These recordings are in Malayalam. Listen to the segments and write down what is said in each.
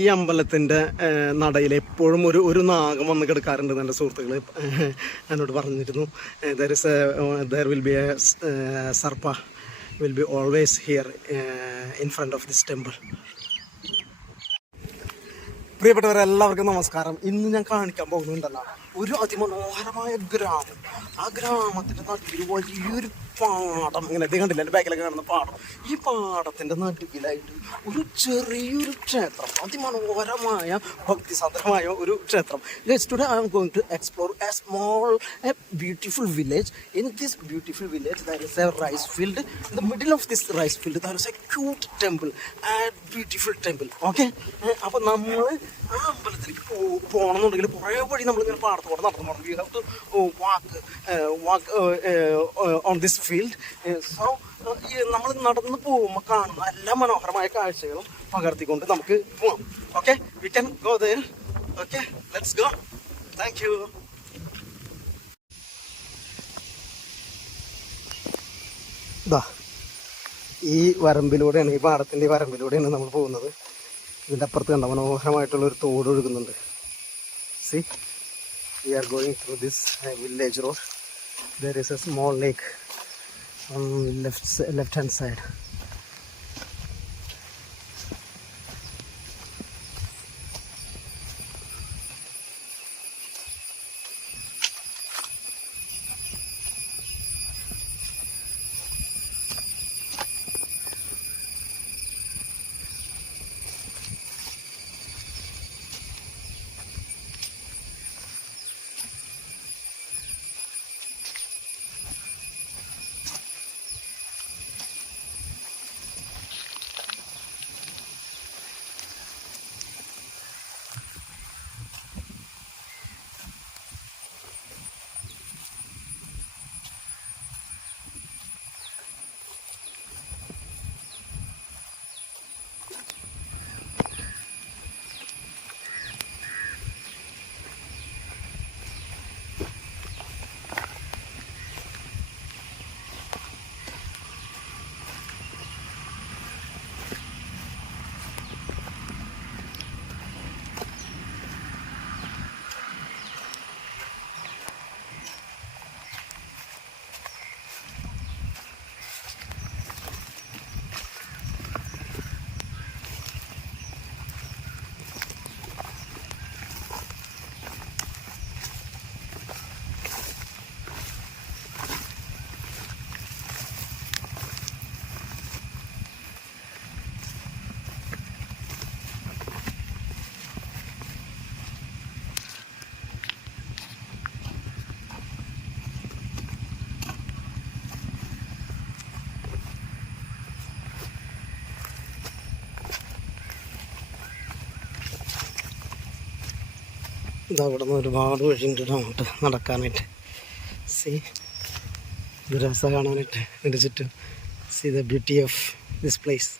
ഈ അമ്പലത്തിൻ്റെ നടയിൽ എപ്പോഴും ഒരു നാഗം വന്ന് കിടക്കാറുണ്ട്. എൻ്റെ സുഹൃത്തുക്കൾ എന്നോട് പറഞ്ഞിരുന്നു. There will be a sarpa will be always here in front of this temple. പ്രിയപ്പെട്ടവരെല്ലാവർക്കും നമസ്കാരം. ഇന്ന് ഞാൻ കാണിക്കാൻ പോകുന്നുണ്ടല്ലോ ഒരു അതിമനോഹരമായ ഗ്രാമം. ആ ഗ്രാമത്തിൻ്റെ നടുവിൽ വലിയൊരു പാടം, ഇങ്ങനെ ഇത് കണ്ടില്ല എൻ്റെ ബാക്കിലൊക്കെ കാണുന്ന പാടം. ഈ പാടത്തിൻ്റെ നടുവിലായിട്ട് ഒരു ചെറിയൊരു ക്ഷേത്രം, അതിമനോഹരമായ ഭക്തിസാന്ദ്രമായ ഒരു ക്ഷേത്രം. Today I am going to explore a small beautiful village. In this beautiful village there is a rice field. In the middle of this rice field there is a cute temple, a beautiful temple. Okay, അപ്പോൾ നമ്മൾ ആ അമ്പലത്തിലേക്ക് പോകണമെന്നുണ്ടെങ്കിൽ കുറേ വഴി നമ്മളിങ്ങനെ പാടത്തോടെ നടന്നു പോകണം. We have to walk on this field. So നമ്മൾ നടന്നു പോകുമ്പോൾ കാണുന്ന എല്ലാ മനോഹരമായ കാഴ്ചകളും പകർത്തിക്കൊണ്ട് നമുക്ക് പോകാം. Okay, we can go there. Okay, let's go. Thank you. ഇതാ ഈ വരമ്പിലൂടെയാണ്, ഈ പാടത്തിൻ്റെ ഈ വരമ്പിലൂടെയാണ് നമ്മൾ പോകുന്നത്. ഇതിൻ്റെ അപ്പുറത്ത് കണ്ട മനോഹരമായിട്ടുള്ളൊരു തോട് ഒഴുകുന്നുണ്ട്. See, we are going through this village road. There is a small lake on left hand side. ഇതവിടെ നിന്ന് ഒരുപാട് വഴിയുണ്ട് അങ്ങോട്ട് നടക്കാനായിട്ട്. സി, ഇത് രസം കാണാനായിട്ട് ഇതിൻ്റെ ചുറ്റും. C the beauty of this place.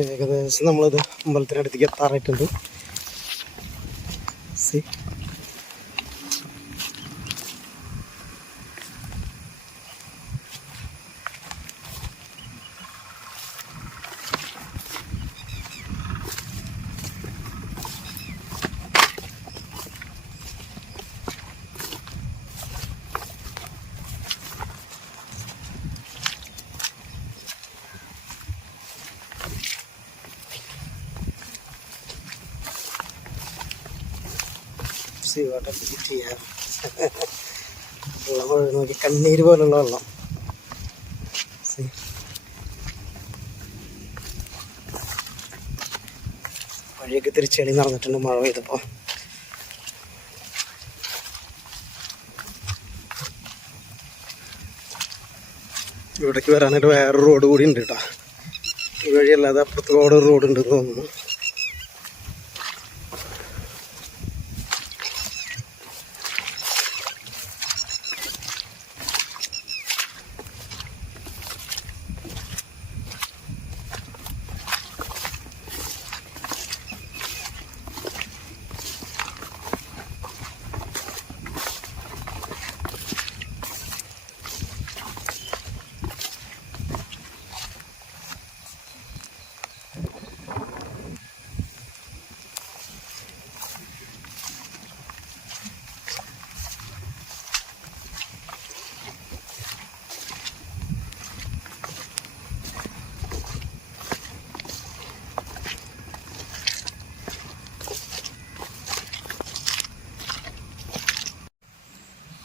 ഏകദേശം നമ്മളിത് അമ്പലത്തിനടുത്തേക്ക് എത്താറായിട്ടുണ്ട്. സി, ചെയ്യാം. വെള്ളം നോക്കി കണ്ണീര് പോലുള്ള വെള്ളം. വഴിയൊക്കെ തിരിച്ചെളി നടന്നിട്ടുണ്ട് മഴ പെയ്തപ്പോൾ. ഇവിടേക്ക് വരാനായിട്ട് വേറൊരു റോഡ് കൂടി ഉണ്ട് കേട്ടോ. ഈ വഴിയല്ലാതെ അപ്പുറത്ത് റോഡ് ഉണ്ടെന്ന് തോന്നുന്നു.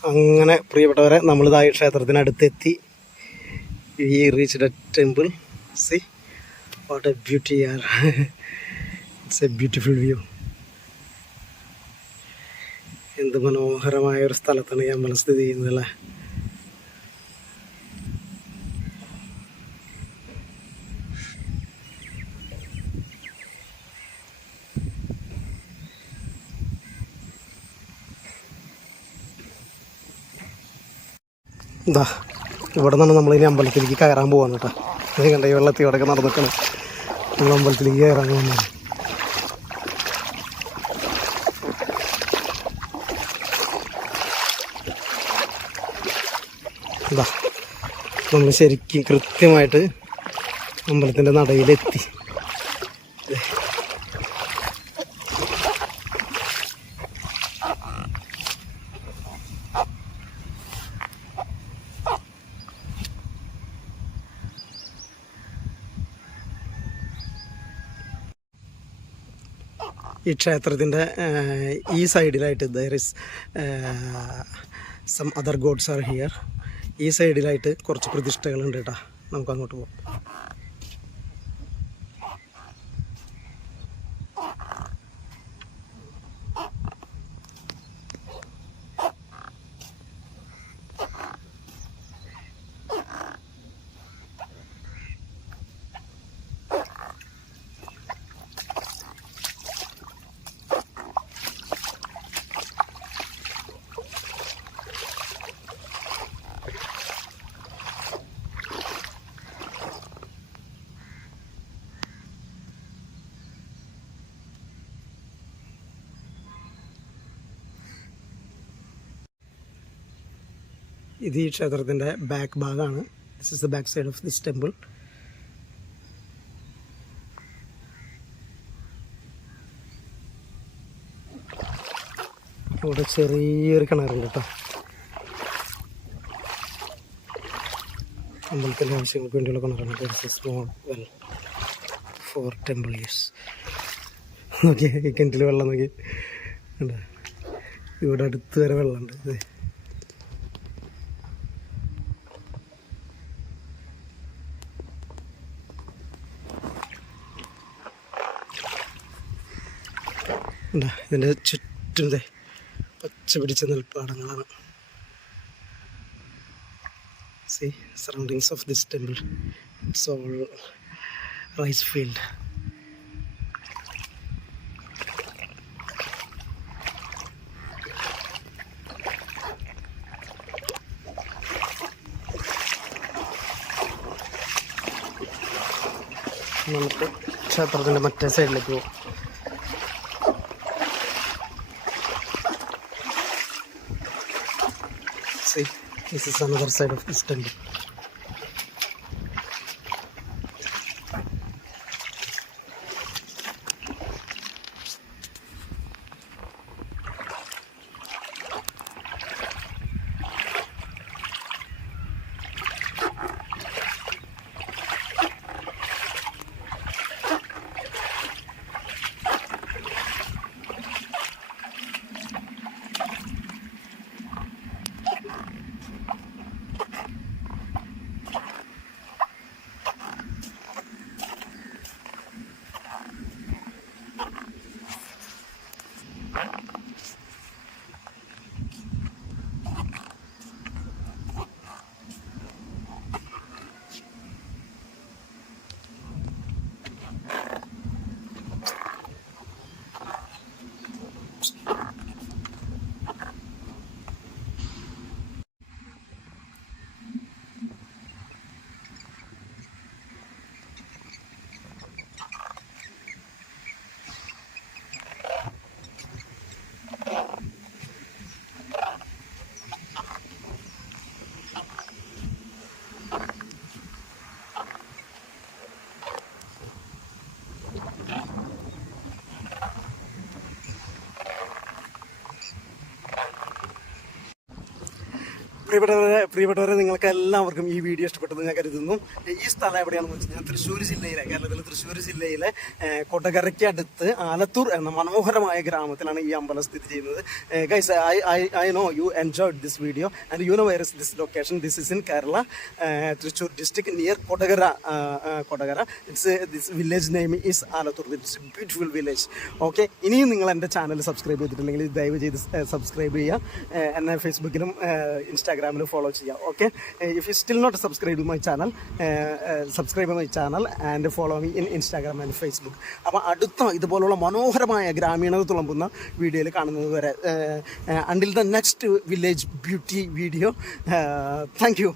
അങ്ങനെ പ്രിയപ്പെട്ടവരെ, നമ്മളിതായി ക്ഷേത്രത്തിനടുത്തെത്തി. We reached a temple. See what a beauty are. It's a beautiful view. എന്ത് മനോഹരമായ ഒരു സ്ഥലത്താണ് ഈ അമ്പലം സ്ഥിതി ചെയ്യുന്നത് അല്ലേ. ഇതാ ഇവിടെ നിന്നാണ് നമ്മളിനി അമ്പലത്തിലേക്ക് കയറാൻ പോകാൻ കേട്ടോ. ഇത് കണ്ട ഈ വെള്ളത്തിയോടൊക്കെ നടന്നിട്ടാണ് നമ്മൾ അമ്പലത്തിലേക്ക് കയറാൻ പോകുന്നത്. ഇതാ നമ്മൾ ശരിക്കും കൃത്യമായിട്ട് അമ്പലത്തിൻ്റെ നടയിലെത്തി. ഈ ക്ഷേത്രത്തിൻ്റെ ഈ സൈഡിലായിട്ട് there is some other gods are here. ഈ സൈഡിലായിട്ട് കുറച്ച് പ്രതിഷ്ഠകളുണ്ട് കേട്ടോ. നമുക്ക് അങ്ങോട്ട് പോകാം. ഇത് ഈ ക്ഷേത്രത്തിൻ്റെ ബാക്ക് ഭാഗമാണ്. This is the back side of this temple. ഇവിടെ ചെറിയൊരു കിണറുണ്ട് കേട്ടോ. അമ്പലത്തിൻ്റെ ആവശ്യങ്ങൾക്ക് വേണ്ടിയുള്ള കിണറാണ്. Small well for temple use. നോക്കിയേ ഈ കിണറ്റിൽ വെള്ളം നോക്കി. ഇവിടെ അടുത്ത് വരെ വെള്ളമുണ്ട്. ഇത് ഇതിൻ്റെ ചുറ്റും പച്ച പിടിച്ച നെൽപ്പാടങ്ങളാണ്. See surroundings of this temple, it's all rice field. നമുക്ക് ക്ഷേത്രത്തിൻ്റെ മറ്റേ സൈഡിലേക്ക് പോകും. See, this is another side of this temple. പ്രിയപ്പെട്ടവരെ നിങ്ങൾക്ക് എല്ലാവർക്കും ഈ വീഡിയോ ഇഷ്ടപ്പെട്ടെന്ന് ഞാൻ കരുതുന്നു. ഈ സ്ഥലം എവിടെയാണെന്ന് വെച്ച് കഴിഞ്ഞാൽ തൃശ്ശൂർ ജില്ലയിലെ, കേരളത്തിലെ തൃശ്ശൂർ ജില്ലയിലെ കൊടകരയ്ക്ക് അടുത്ത് ആലത്തൂർ എന്ന മനോഹരമായ ഗ്രാമത്തിലാണ് ഈ അമ്പലം സ്ഥിതി ചെയ്യുന്നത്. Guys, I know U enjoyed this video and you know where is this location. This is in Kerala, Thrissur district, near Kodakara. This village name is Alathur. It's a beautiful village. Okay, ഇനിയും നിങ്ങൾ എൻ്റെ ചാനൽ സബ്സ്ക്രൈബ് ചെയ്തിട്ടില്ലെങ്കിൽ ദയവ് ചെയ്ത് സബ്സ്ക്രൈബ് ചെയ്യുക. എന്നെ ഫേസ്ബുക്കിലും ഇൻസ്റ്റാഗ്രാമിലും ഫോളോ ചെയ്യാം. Okay, if you still not subscribe my channel, subscribe my channel and follow me in Instagram and Facebook. അപ്പോൾ അടുത്ത ഇതുപോലുള്ള മനോഹരമായ ഗ്രാമീണത തുളമ്പുന്ന വീഡിയോയിൽ കാണുന്നത് വരെ, until the next village beauty video. Thank U.